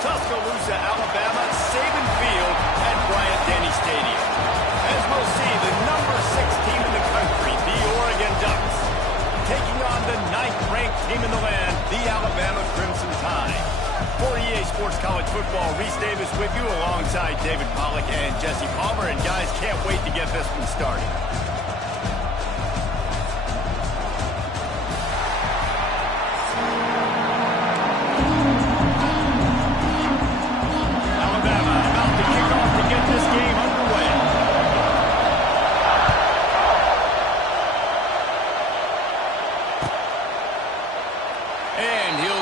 Tuscaloosa, Alabama, Saban Field at Bryant-Denny Stadium. As we'll see, the number 6 team in the country, the Oregon Ducks, taking on the 9th-ranked team in the land, the Alabama Crimson Tide. For EA Sports College Football, Reese Davis with you alongside David Pollack and Jesse Palmer. And guys, can't wait to get this one started.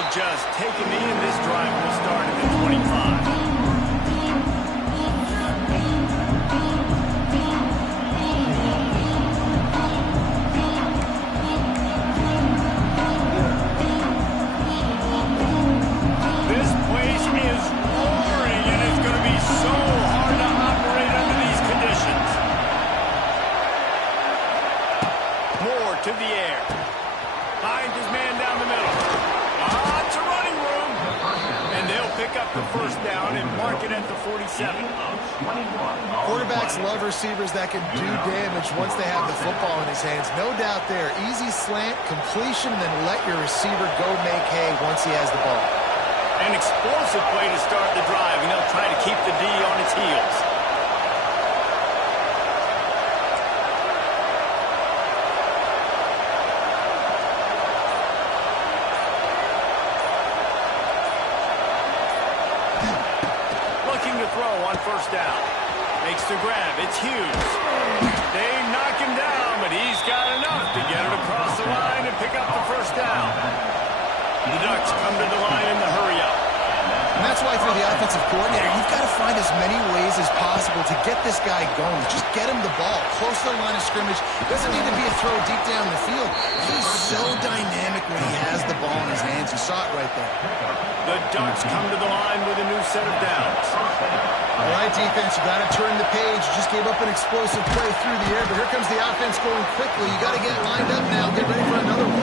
Just take a knee, and this drive will start at the 25. This place is roaring, and it's going to be so hard to operate under these conditions. Moore to the air. Finds his man down the middle. Pick up the first down and mark it at the 47. Quarterbacks love receivers that can do damage once they have the football in his hands. No doubt there. Easy slant, completion, and then let your receiver go make hay once he has the ball. An explosive play to start the drive, and they'll try to keep the D on its heels. First down. Makes the grab. It's Hughes. They knock him down, but he's got enough to get it across the line and pick up the first down. The Ducks come to the line in the hurry-up. And that's why for the offensive coordinator, you've got to find as many ways as possible to get this guy going. Just get him the ball close to the line of scrimmage. Doesn't need to be a throw deep down the field. He's so dynamic when he has the ball in his hands. You saw it right there. The Ducks come to the line with a new set of downs. All right, defense, you got to turn the page. You just gave up an explosive play through the air, but here comes the offense going quickly. You got to get lined up now. Get ready for another one.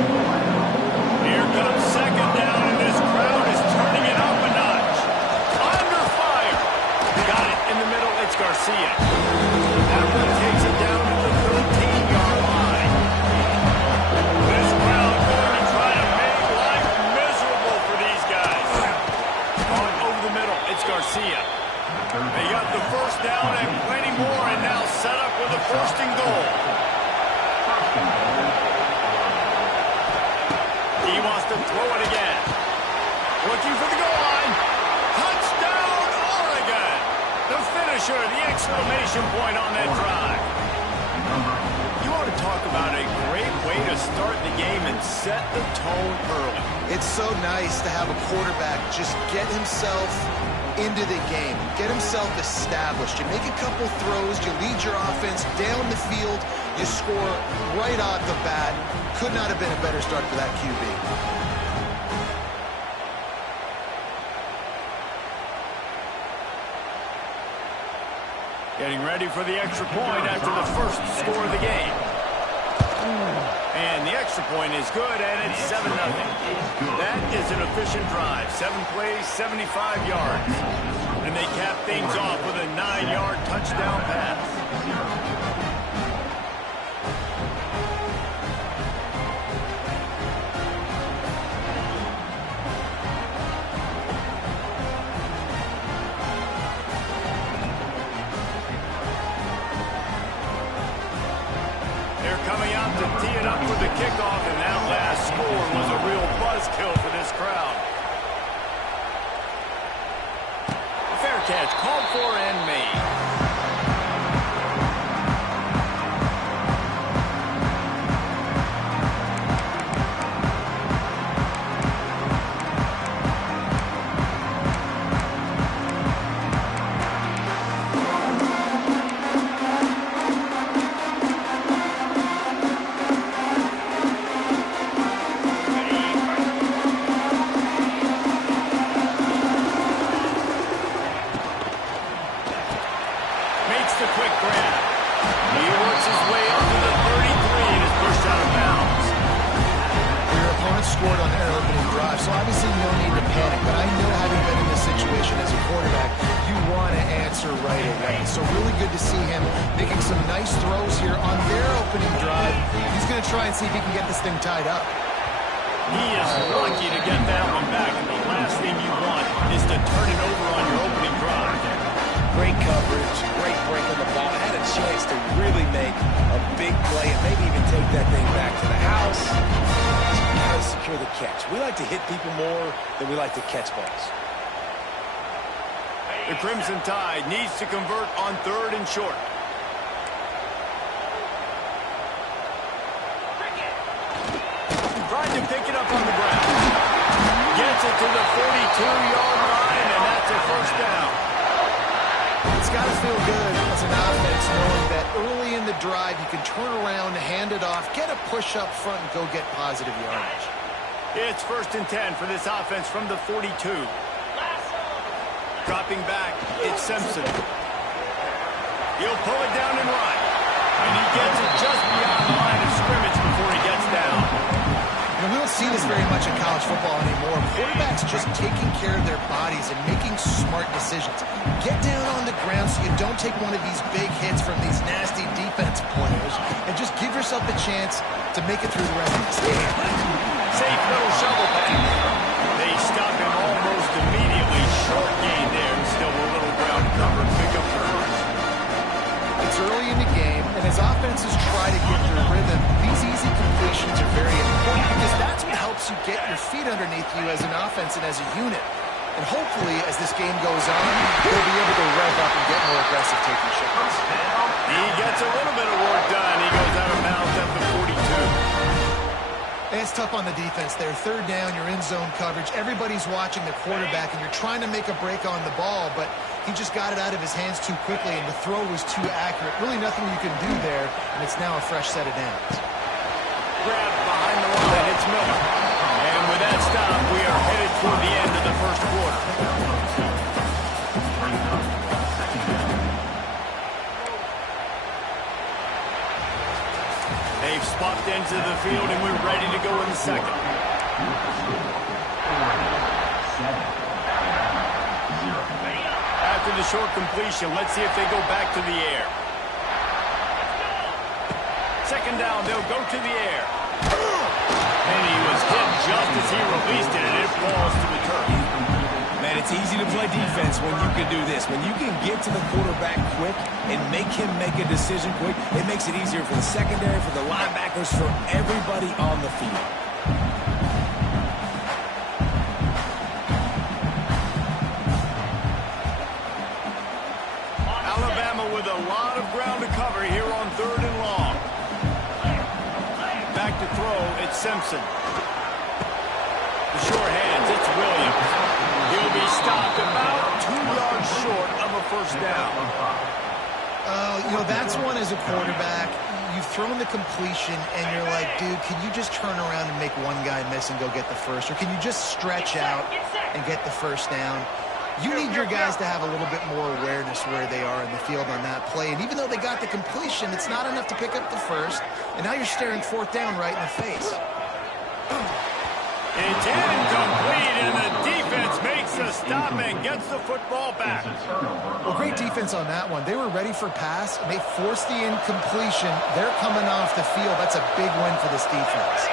Here comes second down, and this crowd is turning it up a notch. Under fire. Got it in the middle. It's Garcia. That one takes it down to the 13-yard line. This crowd going to try to make life miserable for these guys. On over the middle, it's Garcia. They got the first down and plenty more, and now set up with a first and goal. He wants to throw it again. Looking for the goal line. Touchdown, Oregon! The finisher, the exclamation point on that drive. You want to talk about a great way to start the game and set the tone early. It's so nice to have a quarterback just get himself into the game, get himself established. You make a couple throws, you lead your offense down the field, you score right off the bat. Could not have been a better start for that QB. Getting ready for the extra point after the first score of the game. And the extra point is good, and it's 7-0. That is an efficient drive. 7 plays, 75 yards. And they cap things off with a 9-yard touchdown pass. catch. Called for and made. The quick grab. He works his way up to the 33 and is pushed out of bounds. Your opponent scored on their opening drive, so obviously no need to panic. But I know, having been in this situation as a quarterback, you want to answer right away. So really good to see him making some nice throws here on their opening drive. He's going to try and see if he can get this thing tied up. He is lucky to get that one back, and the last thing you want is to turn it over on your opening drive. Great coverage, great break on the ball. Had a chance to really make a big play and maybe even take that thing back to the house. Just got to secure the catch. We like to hit people more than we like to catch balls. The Crimson Tide needs to convert on 3rd and short. Trying to pick it up on the ground. Gets it to the 42-yard line, and that's a first down. It's got to feel good as an offense knowing that early in the drive you can turn around, hand it off, get a push up front, and go get positive yardage. It's 1st and 10 for this offense from the 42. Dropping back, it's Simpson. He'll pull it down and run. And he gets it just beyond the line of scrimmage before he gets down. And we don't see this very much in college football anymore. Quarterbacks just taking care of their bodies and making smart decisions. Get down on the ground so you don't take one of these big hits from these nasty defensive players, and just give yourself the chance to make it through the rest of this game. Safe little shovel pass. They stop him almost immediately. Short gain there. Still a little ground cover. Pick up the first. It's early in the game, and as offenses try to get their rhythm, these easy completions are very important because that's what helps you get your feet underneath you as an offense and as a unit. And hopefully, as this game goes on, they'll be able to rev up and get more aggressive taking shots. He gets a little bit of work done. He goes out of bounds at the 42. And it's tough on the defense there. 3rd down, you're in zone coverage. Everybody's watching the quarterback, and you're trying to make a break on the ball, but he just got it out of his hands too quickly, and the throw was too accurate. Really nothing you can do there, and it's now a fresh set of downs. Grab behind the line. It's Miller. And with that stop, we are headed toward the end of the first quarter. They've swapped into the field, and we're ready to go in the second. After the short completion, let's see if they go back to the air. 2nd down, they'll go to the air. And he was hit just as he released it, and it falls to the turf. Man, it's easy to play defense when you can do this. When you can get to the quarterback quick and make him make a decision quick, it makes it easier for the secondary, for the linebackers, for everybody on the field. Alabama with a lot of ground to cover here on 3rd and long. Back to throw, it's Simpson. The short hands, it's Williams. He'll be stopped about 2 yards short of a first down. That's one as a quarterback. You've thrown the completion, and you're like, dude, can you just turn around and make one guy miss and go get the first? Or can you just stretch out and get the first down? You need your guys to have a little bit more awareness where they are in the field on that play. And even though they got the completion, it's not enough to pick up the first. And now you're staring 4th down right in the face. It's incomplete, and the defense makes a stop and gets the football back. Well, great defense on that one. They were ready for pass, and they forced the incompletion. They're coming off the field. That's a big win for this defense.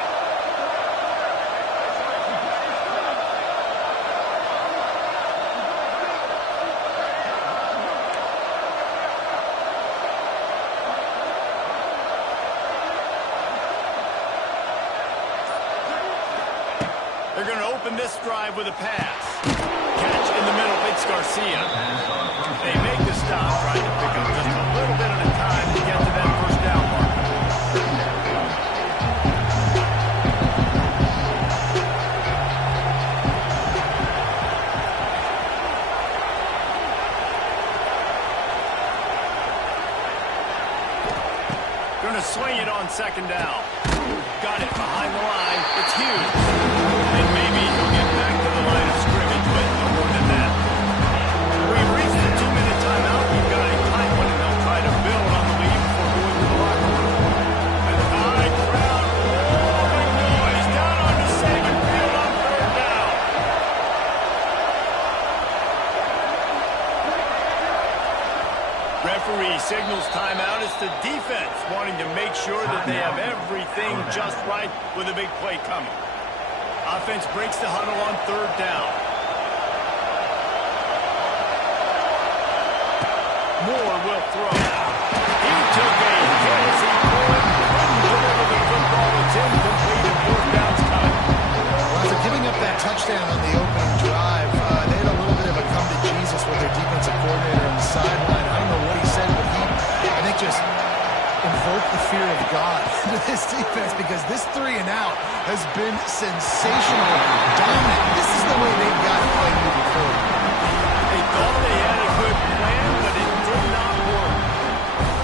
They're going to open this drive with a pass. catch in the middle. It's Garcia. They make the stop, trying to pick up just a little bit at a time to get to that first down marker. Going to swing it on second down. Got it behind the line. It's Hughes. And maybe he'll get back to the line of scrimmage, but no more than that. We've reached the 2-minute timeout. We've got a tight one, and they'll try to build on the lead before going to the locker room. And the high crowd roaring noise down onto Sagan Field on third down. Referee signals timeout. It's the defense wanting to make sure that they have everything just right with a big play coming. Offense breaks the huddle on third down. Moore will throw. He took a hit as he couldn't deliver the football. It's incomplete and fourth down's coming. Well, after giving up that touchdown on the opening drive, they had a little bit of a come to Jesus with their defensive coordinator on the sideline. I don't know what he said, but I think just invoke the fear of God into this defense, because this 3-and-out has been sensational, dominant. This is the way they've got to play moving forward. They thought they had a good plan, but it did not work.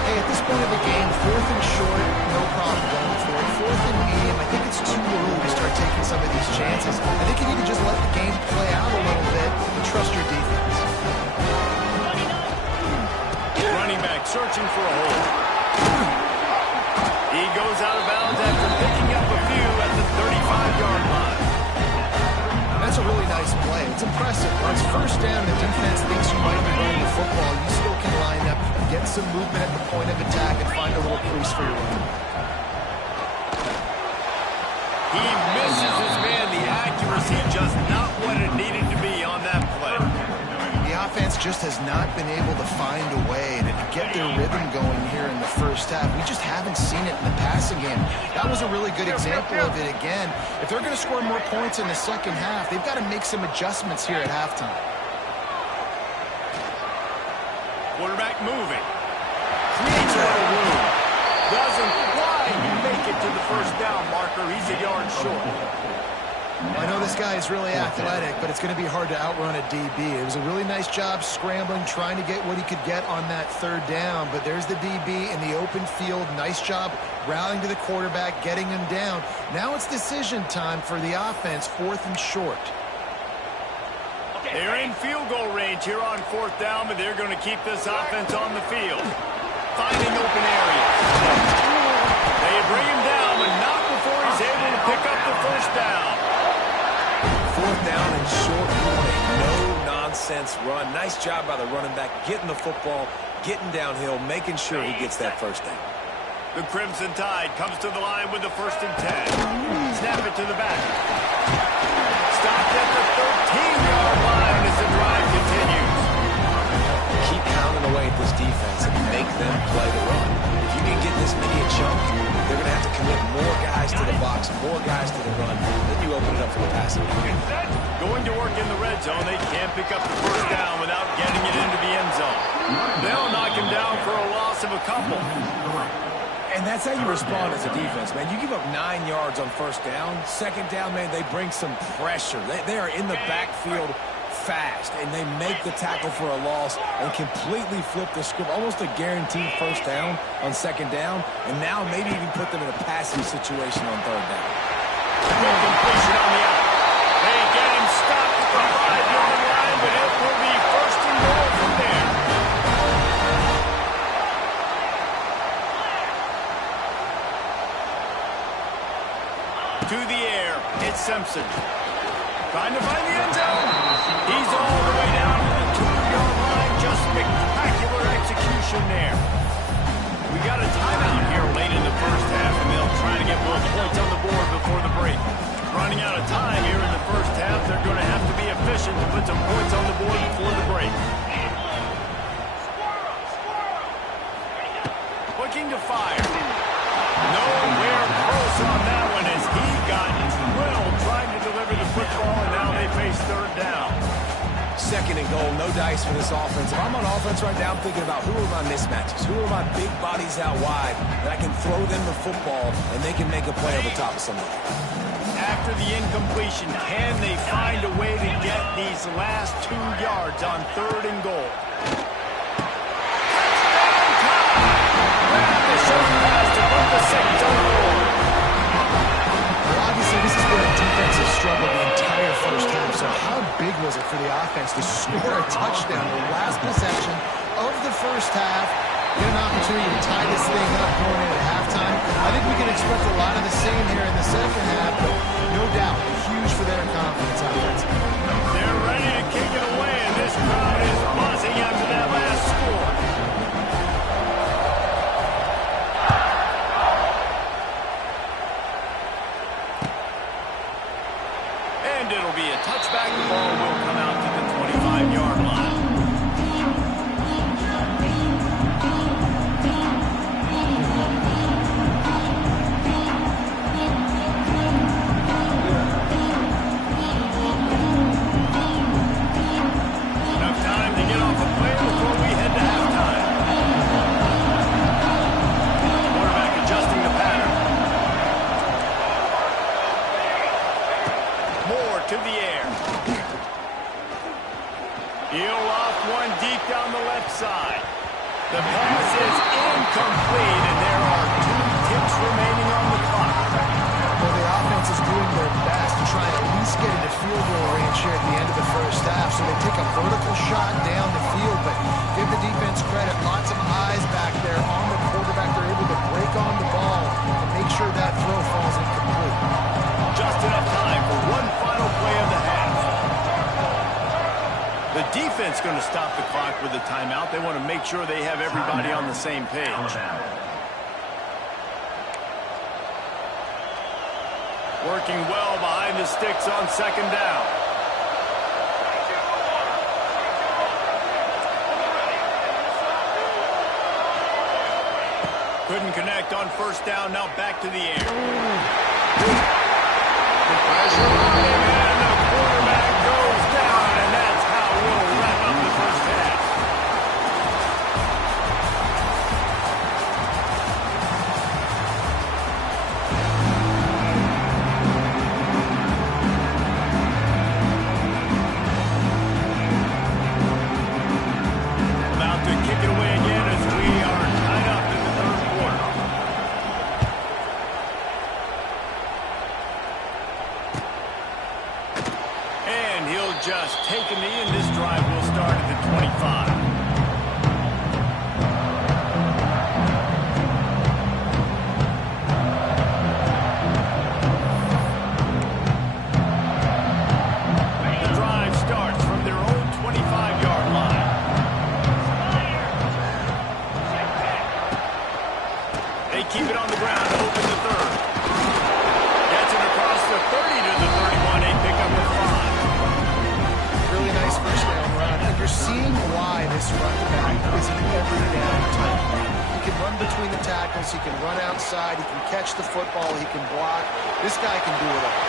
Hey, at this point of the game, 4th and short, no problem going for it. 4th and medium, I think it's too early to start taking some of these chances. I think you need to just let the game play out a little bit and trust your defense. Running back searching for a hole. He goes out of bounds after picking up a few at the 35-yard line. That's a really nice play. It's impressive. When it's first down, the defense thinks you might be running the football. You still can line up, get some movement at the point of attack, and find a little crease for your run. He misses his man. The accuracy just not what it needed to be on that play. The offense just has not been able to find a way to get their rhythm going here in the first half. We just haven't seen it in the passing game. That was a really good example of it again. If they're going to score more points in the second half, they've got to make some adjustments here at halftime. Quarterback moving. Creates a little room. Doesn't quite make it to the first down marker. He's a yard short. I know this guy is really athletic, but it's going to be hard to outrun a DB. It was a really nice job scrambling, trying to get what he could get on that third down, but there's the DB in the open field. Nice job rallying to the quarterback, getting him down. Now it's decision time for the offense, 4th and short. They're in field goal range here on 4th down, but they're going to keep this offense on the field. Finding open areas. They bring him down, but not before he's able to pick up the first down. 4th down and short. You want a no-nonsense run. Nice job by the running back, getting the football, getting downhill, making sure he gets that first down. The Crimson Tide comes to the line with the 1st and 10. Snap it to the back. Stopped at the 13-yard line as the drive continues. Keep pounding away at this defense and make them play the run. If you can get this many a chunk, they're going to have to commit more guys to the box, more guys to the run. Then you open it up for the passing game. Going to work in the red zone. They can't pick up the first down without getting it into the end zone. They'll knock him down for a loss of a couple. And that's how you respond as a defense, man. You give up 9 yards on first down. Second down, man, they bring some pressure. They are in the backfield fast, and they make the tackle for a loss and completely flip the script. Almost a guaranteed first down on second down, and now maybe even put them in a passing situation on third down. Good completion on the out. They get him stopped at the 5-yard line, but it will be 1st and goal from there. To the air, it's Simpson. Trying to find the end zone. He's all the way down to the 2-yard line. Just spectacular execution there. We got a timeout here late in the first half, and they'll try to get more points on the board before the break. Running out of time here in the first half, they're going to have to be efficient to put some points on the board before the break. Looking to fire. Nowhere close on that one as he got drilled trying to deliver the football, and now they face third down. second and goal, no dice for this offense. If I'm on offense right now, I'm thinking about who are my mismatches, who are my big bodies out wide that I can throw them the football and they can make a play over top of somebody. After the incompletion, can they find a way to get these last 2 yards on 3rd and goal? The short pass to put the Saints on the board. Well, obviously, this is where the defense has struggled the entire first half. So how big was it for the offense to score a touchdown the last possession of the first half? Get an opportunity to tie this thing up going into halftime. I think we can expect a lot of the same here in the second half, but no doubt, huge for their confidence offensively. They're ready to kick it away, and this crowd is buzzing after that last score. And it'll be a touchback. The ball will come out to the 25-yard line. Enough time to get off a play before we head to halftime. Quarterback adjusting the pattern. Moore to the air. He'll off one deep down the left side. The pass is incomplete, and there are 2 ticks remaining on the clock. Well, the offense is doing their best to try and at least get into field goal range here at the end of the first half. So they take a vertical shot down the field, but give the defense credit. Lots of eyes back there on the quarterback. They're able to break on the ball and make sure that throw falls incomplete. Just enough time for one final play of the half. The defense going to stop the clock with a timeout. They want to make sure they have everybody on the same page. Working well behind the sticks on 2nd down. Couldn't connect on 1st down. Now back to the air. Pressure on him, and the quarterback goes down, and that's how we'll wrap up the first half. About to kick it away again as we are tied up in the 3rd quarter. And he'll just take a knee, and this drive will start at the 25. The drive starts from their own 25-yard line. They keep it on the ground to open the 3rd. Gets it across the 30 to the 31. They pick up the 5. Really nice first down run. And you're seeing why this running back is an every down type. He can run between the tackles. He can run outside. He can catch the football. He can block. This guy can do it all.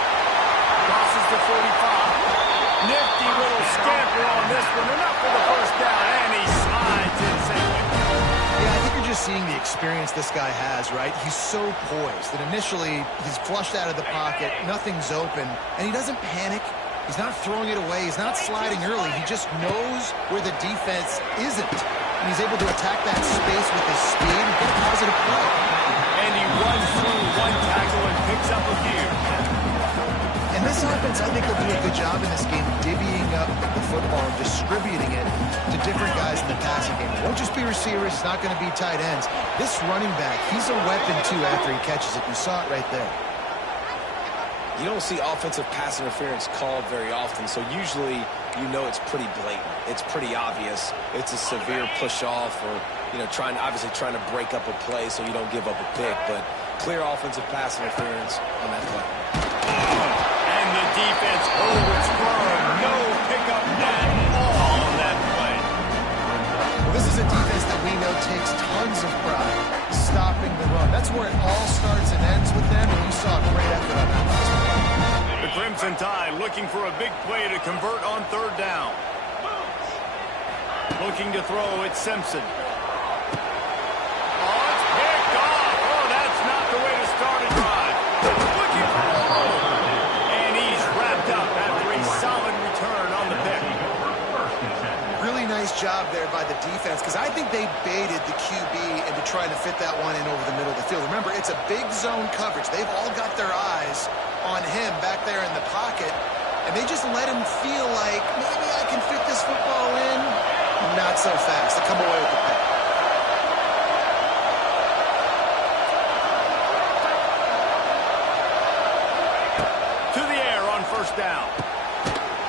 Crosses the 45. Nifty little scamper on this one. Enough for the first down, and he slides in safely. Yeah, I think you're just seeing the experience this guy has, right? He's so poised that initially he's flushed out of the pocket, nothing's open, and he doesn't panic. He's not throwing it away. He's not sliding early. He just knows where the defense isn't, and he's able to attack that space with his speed and get a positive play. And he runs through one tackle and picks up a few. And this offense, I think, will do a good job in this game divvying up the football and distributing it to different guys in the passing game. It won't just be receivers. It's not going to be tight ends. This running back, he's a weapon, too, after he catches it. You saw it right there. You don't see offensive pass interference called very often, so usually you know it's pretty blatant. It's pretty obvious. It's a severe push-off or, obviously trying to break up a play so you don't give up a pick, but clear offensive pass interference on that play. And the defense holds firm. No pickup at all on that play. Well, this is a defense that we know takes tons of pride stopping the run. That's where it all starts and ends with them, and you saw a great effort on that last play. The Crimson Tide looking for a big play to convert on 3rd down. Looking to throw, it's Simpson. Oh, it's picked off. Oh, that's not the way to start a drive. Looking for a hole. And he's wrapped up after a solid return on the pick. Really nice job there by the defense, because I think they baited the QB into trying to fit that one in over the middle of the field. Remember, it's a big zone coverage. They've all got their eyes on him back there in the pocket, and they just let him feel like, maybe I can fit this football in. Not so fast. They come away with the pick. To the air on first down.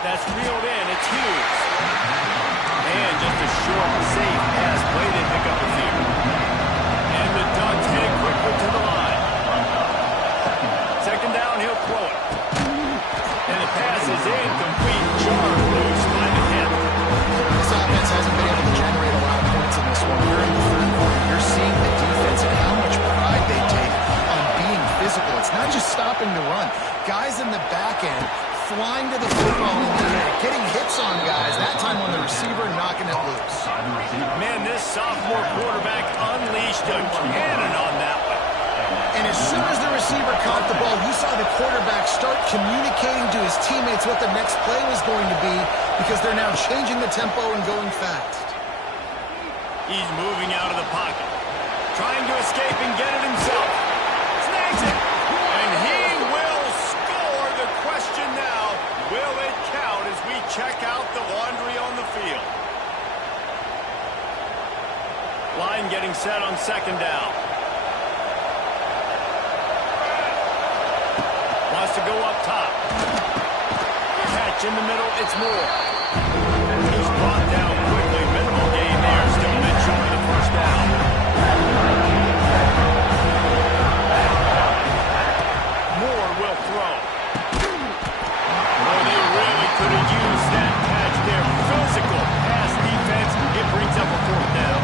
That's reeled in. It's Hughes. And just a short, safe pass play to pick up the field. And the Ducks heading quickly to the line. Second down, he'll throw it. And the pass is incomplete. Jarred loose by the hip. This offense hasn't been able to generate a lot of points in this one. We're in the third quarter. You're seeing the defense and how much pride they take on being physical. It's not just stopping the run. Guys in the back end flying to the football in the air, getting hits on guys, that time on the receiver, knocking it loose. Man, this sophomore quarterback unleashed a cannon on that one. And as soon as the receiver caught the ball, you saw the quarterback start communicating to his teammates what the next play was going to be, because they're now changing the tempo and going fast. He's moving out of the pocket, trying to escape and get it himself. Snags it, and he will score. The question now, will it count as we check out the laundry on the field? Line getting set on second down. Wants to go up top. Catch in the middle, it's Moore. He's brought down quickly. Minimal gain there. Still a bit short of the first down. Moore will throw. Oh, they really could have used that catch there. Physical pass defense. It brings up a fourth down.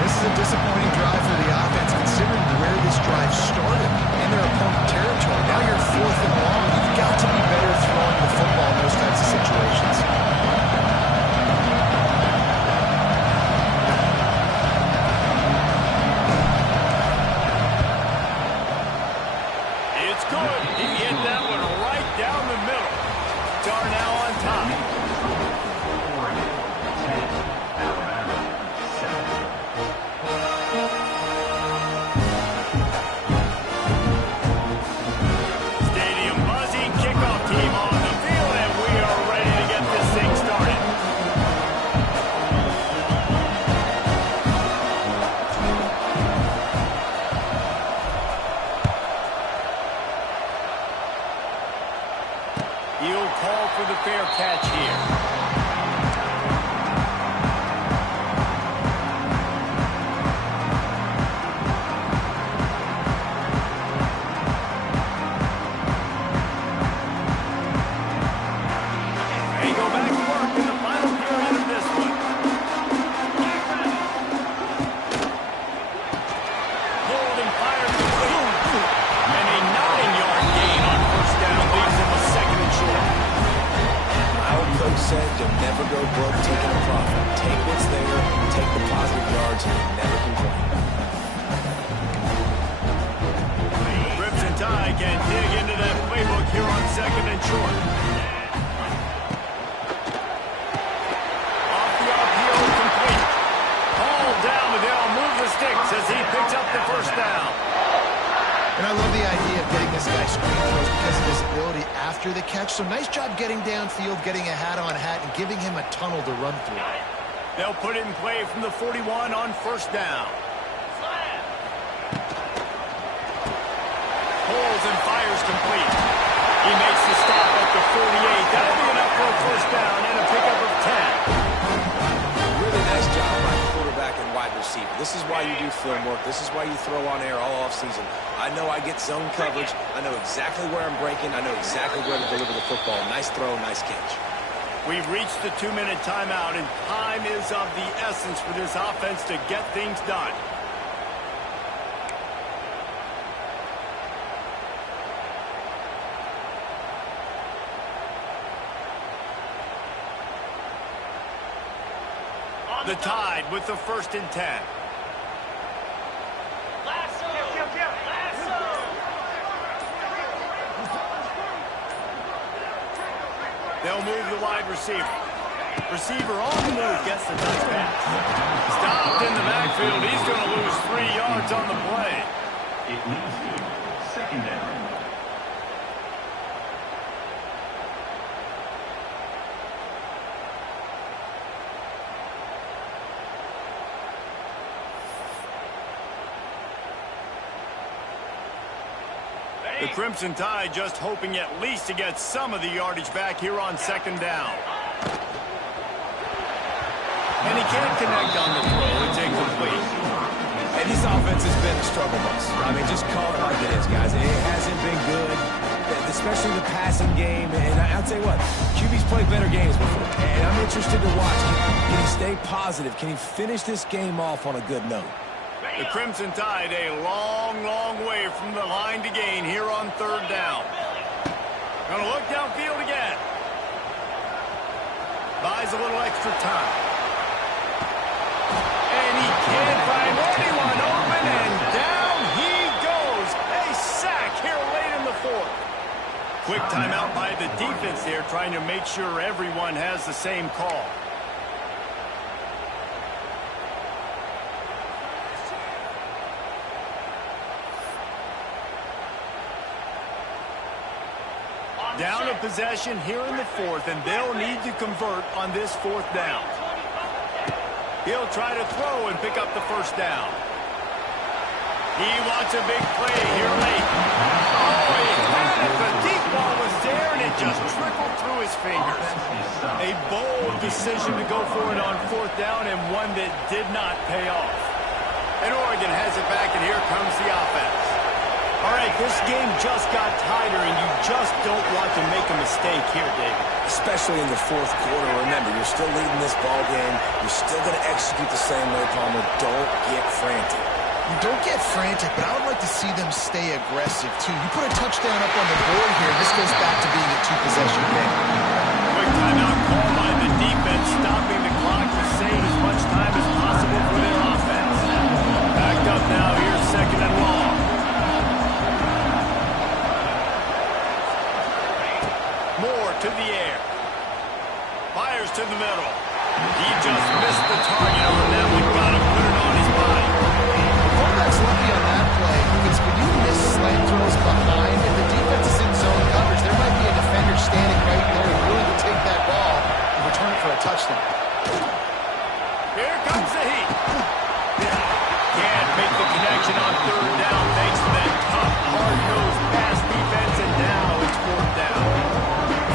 This is a disappointing drive for the offense, considering where this drive started in their opponent territory. Now you're fourth and long. You've got to be better throwing the football in those types of situations. It's good. He hit that one right down the middle. Tar now on top. Stadium buzzing. Kickoff team on the field, and we are ready to get this thing started. He'll call for the fair catch here. They go back to work in the final period of this one. Holding fire complete. And a 9-yard gain on first down leaves him a second and short. My old coach said you'll never go broke taking a profit. Take what's there, take the positive yards, and you never complain. Crimson Tide can dig into that playbook here on second and short. Off the RPO, complete. Ball down, but they'll move the sticks as he picks up the first down. And I love the idea of getting this guy screen throws because of his ability after the catch. So nice job getting downfield, getting a hat-on-hat, and giving him a tunnel to run through. They'll put it in play from the 41 on first down. Holds and fires complete. He makes the stop at the 48. That'll be enough for a first down and a pickup of 10. Really nice job by the quarterback and wide receiver. This is why you do film work. This is why you throw on air all offseason. I know I get zone coverage. I know exactly where I'm breaking. I know exactly where to deliver the football. Nice throw, nice catch. We've reached the 2-minute timeout, and time is of the essence for this offense to get things done. The Tide with the 1st and 10. They'll move the wide receiver. Receiver on the move gets the touchdown. Stopped in the backfield. He's going to lose 3 yards on the play. It leaves you 2nd down. The Crimson Tide just hoping at least to get some of the yardage back here on 2nd down. And he can't connect on the throw. It's incomplete. And this offense has been a struggle bus. I mean, just call it like it is, guys. It hasn't been good, especially the passing game. And I'll tell you what, QB's played better games before. And I'm interested to watch. Can he stay positive? Can he finish this game off on a good note? The Crimson Tide a long, long way from the line to gain here on 3rd down. Gonna look downfield again. Buys a little extra time. And he can't find anyone open, and down he goes. A sack here late in the 4th. Quick timeout by the defense there, trying to make sure everyone has the same call. Down a possession here in the 4th, and they'll need to convert on this 4th down. He'll try to throw and pick up the 1st down. He wants a big play here late. Oh, he had it. The deep ball was there, and it just trickled through his fingers. A bold decision to go for it on 4th down, and one that did not pay off. And Oregon has it back, and here comes the offense. All right, this game just got tighter, and you just don't want to make a mistake here, David. Especially in the 4th quarter. Remember, you're still leading this ball game. You're still going to execute the same way, Palmer. Don't get frantic. You don't get frantic, but I would like to see them stay aggressive, too. You put a touchdown up on the board here, and this goes back to being a 2-possession game. Quick timeout call by the defense, stopping the clock to save as much time as possible for their offense. Backed up now, here's 2nd and long. To the air. Fires to the middle. He just missed the target on that one. Got to put it on his body. The quarterback's lucky on that play because when you miss slant throws behind, if the defense is in zone coverage, there might be a defender standing right there willing to take that ball and return it for a touchdown. Here comes the heat. Can't make the connection on 3rd down thanks to that tough, hard-nosed pass defense, and now it's 4th down.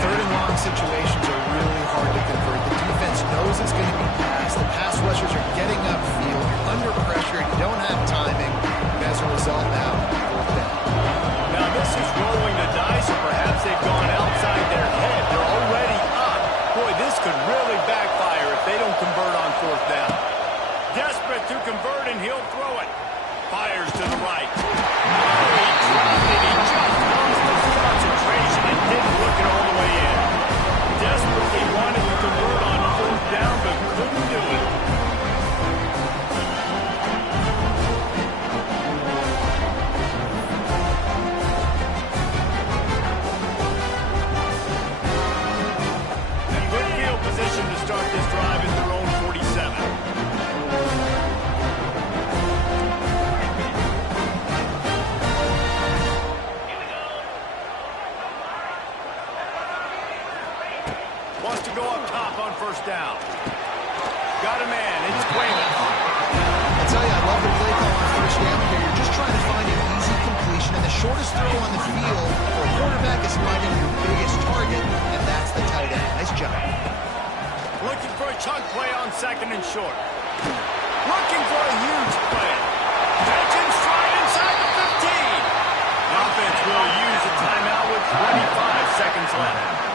3rd and long situations are really hard to convert. The defense knows it's going to be passed. The pass rushers are getting upfield. You're under pressure. You don't have timing. And as a result now, 4th down. Now this is rolling the dice, or perhaps they've gone outside their head. They're already up. Boy, this could really backfire if they don't convert on 4th down. Desperate to convert, and he'll throw it. Fires to the right. Oh, he dropped it. He just lost his concentration and didn't look it all the way in. Desperately wanted to convert on 4th down, but couldn't do it. And good field position to start this drive at their own 47. Wants to go up top on 1st down. Got a man. It's Cuevas. I tell you, I love the play call on 1st down here. You're just trying to find an easy completion, and the shortest throw on the field for a quarterback is finding your biggest target, and that's the tight end. Nice job. Looking for a chunk play on 2nd and short. Looking for a huge play. Catching stride inside the 15. The offense will use a timeout with 25 seconds left.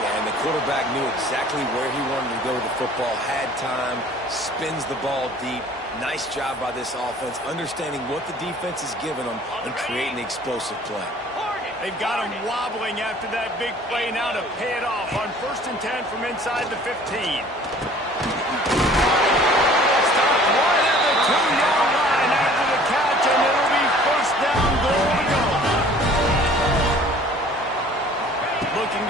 Yeah, and the quarterback knew exactly where he wanted to go with the football, had time, spins the ball deep. Nice job by this offense, understanding what the defense is giving them and creating the explosive play. They've got him wobbling after that big play now to pay it off on 1st and 10 from inside the 15.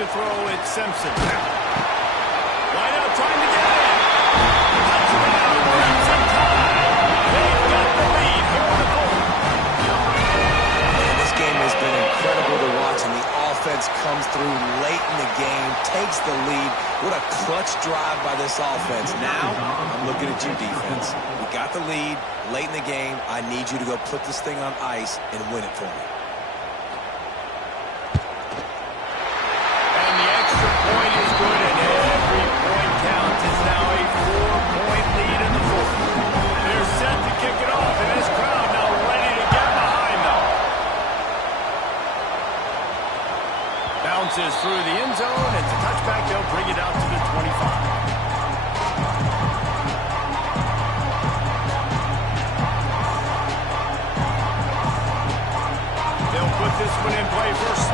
to throw, it's Simpson. Wide out, trying to get it in. Touchdown, Crimson Tide. They've got the lead here in the fourth. Man, this game has been incredible to watch, and the offense comes through late in the game, takes the lead. What a clutch drive by this offense. Now, I'm looking at you, defense. We got the lead late in the game. I need you to go put this thing on ice and win it for me. And the extra point is good, and every point counts. It's now a 4-point lead in the fourth. They're set to kick it off, and this crowd now ready to get behind them. Bounces through the end zone. It's a touchback. They'll bring it out to the 25. They'll put this one in play first